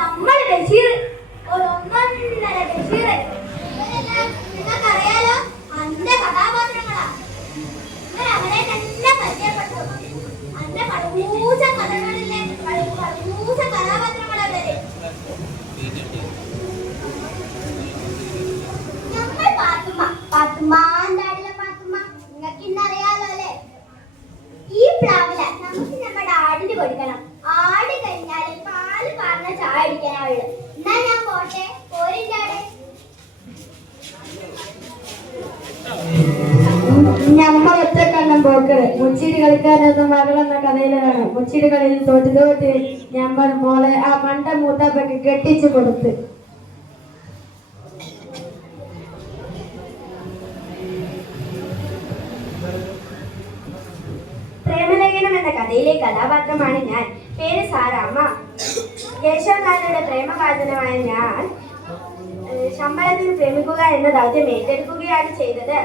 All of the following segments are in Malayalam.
നമ്മൾ ബഷീർ ഒരു ഒന്നൊന്നര ബഷീർ നിങ്ങൾക്കറിയാലോ അന്റെ കഥാപാത്രങ്ങളാ. നിങ്ങൾ അവരെ തന്നെ പരിചയപ്പെട്ടു. അന്റെ പടുകൂച്ച കഥകളിലെ പടുകൂച്ച കഥാപാത്രങ്ങളാ അവര്. നമ്മൾ പാത്തുമ്മ പാത്തുമ്മാണ്ടാടിലെ പാത്തുമ്മ നിങ്ങൾക്ക് ഇന്നറിയാലോ അല്ലേ. ഈ പ്ലാവില നമുക്ക് നമ്മുടെ ആടിന് കൊടുക്കണം. ആട് കഴിഞ്ഞാൽ പാല് പാർന്ന ചായ അടിക്കാനാവുള്ളൂ. എന്നാ ഞാൻ പോട്ടെ, പോരില്ലാടെ. ഞമ്മ ഒറ്റക്കണ്ണം പോക്കറ് മുച്ചിരി കളിക്കാനെന്ന മകളെന്ന കഥയിലാണ്. മുച്ചിരി കളിയിൽ തോറ്റ് ഞമ്മൾ മോളെ ആ മണ്ട മൂത്താപ്പയ്ക്ക് കെട്ടിച്ചു കൊടുത്ത്. പ്രേമലേഖനം എന്ന കഥയിലെ കഥാപാത്രമാണ് ഞാൻ. പേര് സാറാമ്മ. യേശോനാഥയുടെ പ്രേമവാചനമായ ഞാൻ ശമ്പളത്തിൽ പ്രേമിക്കുക എന്ന ദൗത്യം ഏറ്റെടുക്കുകയാണ് ചെയ്തത്.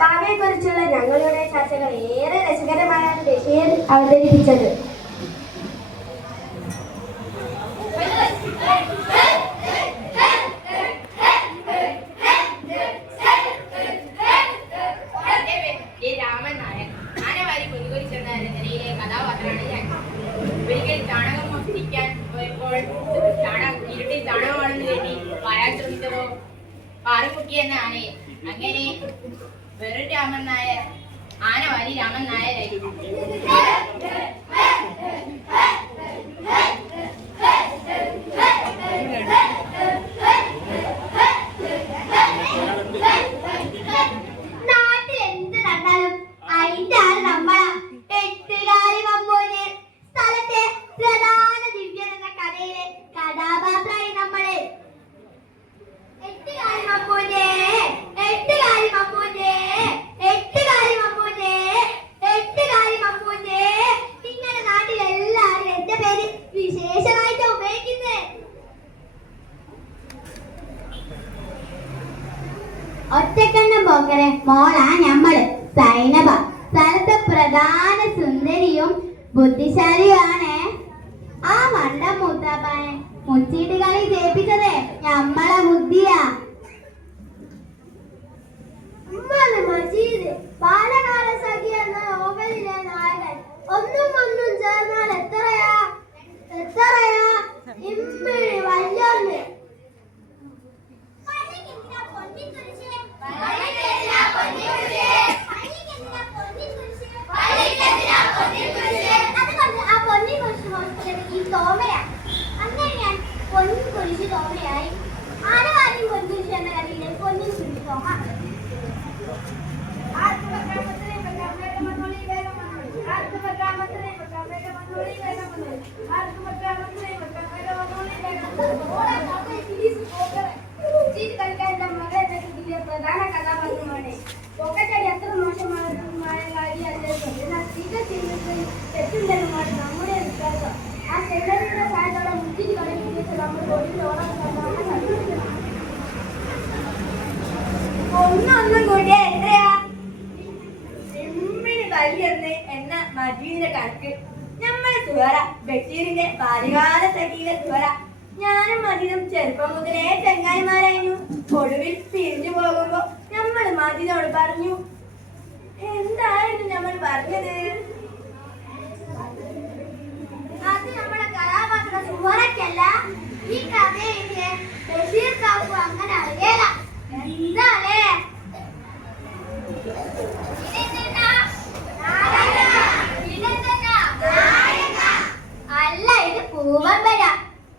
ഭാവിയെക്കുറിച്ചുള്ള ഞങ്ങളുടെ ചർച്ചകൾ ഏറെ രസകരമായാണ് ബഷീർ അവതരിപ്പിച്ചത്. ഒരിക്കൽ ചാണകം മോഷ്ടിക്കാൻ പോയപ്പോൾ ഇരുട്ടിൽ ചാണകമാണെന്ന് കരുതി പായാൻ ശ്രമിച്ചതോ പാറുകുട്ടി എന്ന ആനയെ. അങ്ങനെ വെറും രാമൻ നായർ ആന വാരി രാമൻ നായരായിരുന്നു. നാട്ടിൽ എന്ത് നടന്നാലും അതിന്റെ ആള് നമ്മളാ. എട്ടുകാലി മമ്മൂന് സ്ഥലത്തെ പ്രധാന ദിവ്യൻ എന്ന കഥയിലെ കഥാപാത്രമായി നമ്മള്. എട്ടുകാലി മമ്മൂനെ എട്ടുകാലി മമ്മൂനെ എട്ടുകാലി മമ്മൂനെ എട്ടുകാലി മമ്മൂനെ. ഇങ്ങനെ നാട്ടിൽ എല്ലാവരും എന്റെ പേര് വിശേഷമായിട്ട് ഉപയോഗിക്കുന്നേ. ഒറ്റക്കണ്ണം പോക്കരെ മോളാ ഞമ്മള് സൈനബ. സ്ഥലത്തെ പ്രധാന സുന്ദരിയും ബുദ്ധിശാലിയുമാണ്. ആ മണ്ട മൂത്താപ്പാനെ മുച്ചീട്ട് കളി ജയിപ്പിച്ചതേ ഞമ്മളെ ബുദ്ധിയാ. മജീദ് ബാലകാല സഖി എന്ന നോവലിലെ നായകൻ. ഒന്നും ഒന്നും ചേർന്നാൽ എത്രയാ എത്രയാ ഇമ്മിഴി വല്യൊന്ന്. തോമയായി. ആനവാദ്യം പൊൻകുരിശ് എന്ന കഥയിലെ പൊന്നിൻ കുരിശ് തോമ. കളിക്കാരുടെ മകൾ എന്ന കൃതിയിലെ പ്രധാന കഥാപാത്രമാണ്. പോക്കറ്റടി അത്ര മോശമായ കാര്യമല്ല. സ്ത്രീകൾ ചെയ്യുന്നതിൽ തെറ്റുണ്ടെന്നുമാണ് നമ്മുടെ വിശ്വാസം. ആ ചെല്ലരുടെ സഹായത്തോടെ മുച്ചിരി കളിപ്പിച്ച് നമ്മൾ ഒടുവിലോളം ഒന്നൊന്നും കൂടിയ എത്രയാ എമ്മിന് വലിയൊന്ന് എന്ന മജീദിന്റെ കണക്ക്. നമ്മളെ സുഹറ ബഷീറിന്റെ ബാല്യകാല സഖിയിലെ സുഹറ. ഞാനും മജീദും ചെറുപ്പം മുതലേ ചങ്ങായിമാരായിരുന്നു. ഒടുവിൽ പിരിഞ്ഞു പോകുമ്പോ നമ്മൾ മജീദിനോട് പറഞ്ഞു. എന്തായിരുന്നു നമ്മൾ പറഞ്ഞത്? അത് നമ്മുടെ കഥാപാത്ര സുഹറയ്ക്കല്ല, ഈ കഥയിലെ ബഷീർ കാക്കു അങ്ങനെ അറിയല. എന്താലേ അല്ല, ഇത് പൂവമ്പര.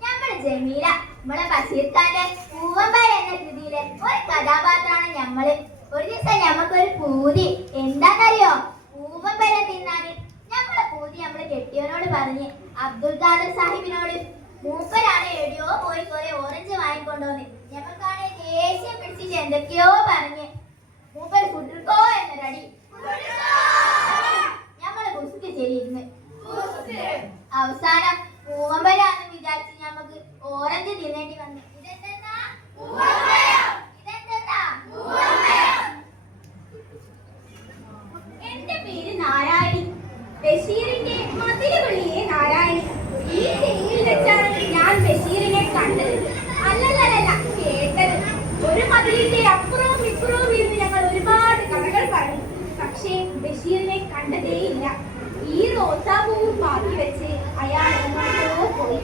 നമ്മള് ജമീല. നമ്മളെ ബഷീർ ഖാന്റെ പൂവമ്പര എന്ന കൃതിയിലെ ഒരു കഥാപാത്രമാണ് ഞമ്മള്. ഒരു ദിവസം ഞമ്മക്കൊരു പൂതി. എന്താന്നറിയോ? പൂവമ്പര തിന്നാന്. ഞമ്മളെ പൂതി നമ്മള് കെട്ടിയവനോട് പറഞ്ഞ് അബ്ദുൽ ഖാദർ സാഹിബിനോട്. മൂപ്പരാണ് എവിടെയോ പോയി കുറെ ഓറഞ്ച് വാങ്ങിക്കൊണ്ടോന്ന്. ഞമ്മക്കാണ് ദേഷ്യം പിടിച്ചിട്ട് എന്തൊക്കെയോ പറഞ്ഞ് മൂപ്പർ ഫുഡ്ക്കോ എന്നൊരടി. ഞമ്മള് ബുസ്ക്ക് ചെയ്തിരുന്ന് അവസാനം പൂവമ്പരാന്ന് വിചാരിച്ച് ഞമ്മക്ക് ഓറഞ്ച് തിന്നേണ്ടി വന്ന്. ഇതെന്താ എന്റെ പേര് നാരായണി. ബഷീറിന്റെ മതിലുകളിലെ നാരായണി. ഈ ചെടിയിൽ വെച്ചാണ് ഞാൻ ബഷീറിനെ കണ്ടത്. വീടിന്റെ അപ്പുറവും ഇപ്പുറവും ഇരുന്ന് ഞങ്ങൾ ഒരുപാട് കഥകൾ പറഞ്ഞു. പക്ഷേ ബഷീറിനെ കണ്ടതേയില്ല. ഈ റോസാപ്പൂവും ബാക്കി വെച്ച് അയാൾ എങ്ങോട്ടോ പോയി.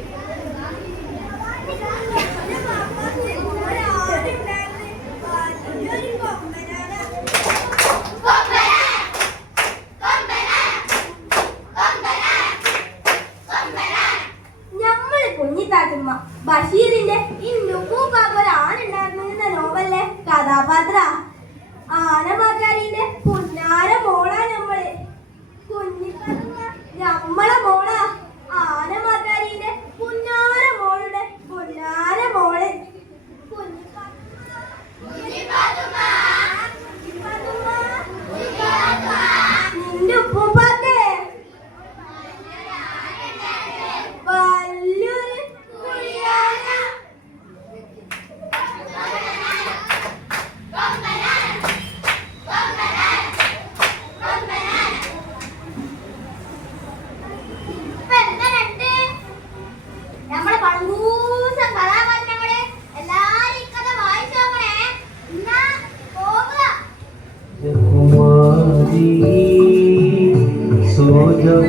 ഞമ്മള് കുഞ്ഞിത്താറ്റുമ്മ ബഷീറിന്റെ ഇന്നുപ്പൂപ്പാപ്പൊരാനുണ്ടായിരുന്നു എന്ന നോവലിലെ കഥാപാത്ര ആനമാകാരിന്റെ പുന്നാര മോളാ ഞമ്മള്. കുഞ്ഞിത്താറ്റുമ്മ ഞമ്മളെ മോളാ. ആനമാകാരിന്റെ പുന്നാര മോളുടെ പുന്നാര മോള്. നിന്റെ ഉപ്പൂപ്പാക്ക് വല്യൊരു കുഴിയാന. നമ്മളെ പളൂസം കഥാപാത്രങ്ങള് എല്ലാരും ഈ കഥ വായിച്ചു നോക്കണേ. എന്നാ പോവുക. कुमारी सोजम